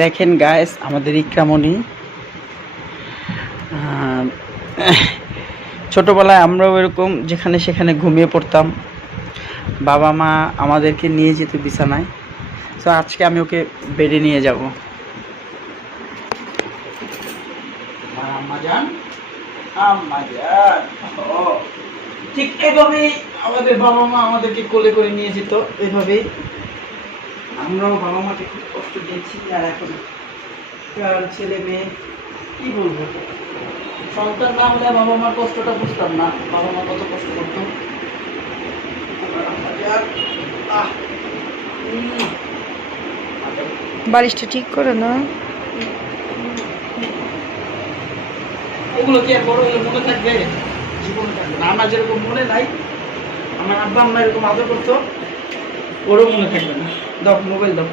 দেখেন গাইস, আমাদের ইকরামণি ছোটবেলায় আমরাও এরকম যেখানে সেখানে ঘুমিয়ে পড়তাম। বাবা মা আমাদেরকে নিয়ে যেত বিছানায়। তো আজকে আমি ওকে বেডে নিয়ে যাব। আম্মা জান, আম্মা জান। ও ঠিক এভাবেই আমাদের বাবা মা আমাদেরকে কোলে করে নিয়ে যেত। এভাবেই আমরাও বাবা মাকে খুব কষ্ট দিয়েছি। আর এখন ছেলে মেয়ে কি বলবো, সন্তান না হলে বাবা মার কষ্টটা বুঝতাম না, বাবা মা কত কষ্ট করতো। বালিশটা ঠিক করে না। এগুলো কি আর বড় হলে মনে থাকবে? জীবনে থাকবে না। আমার যেরকম মনে নাই, আমার আব্বা আম্মা এরকম আদর করতো, ওরও মনে থাকবে না। দাও মোবাইল দাও।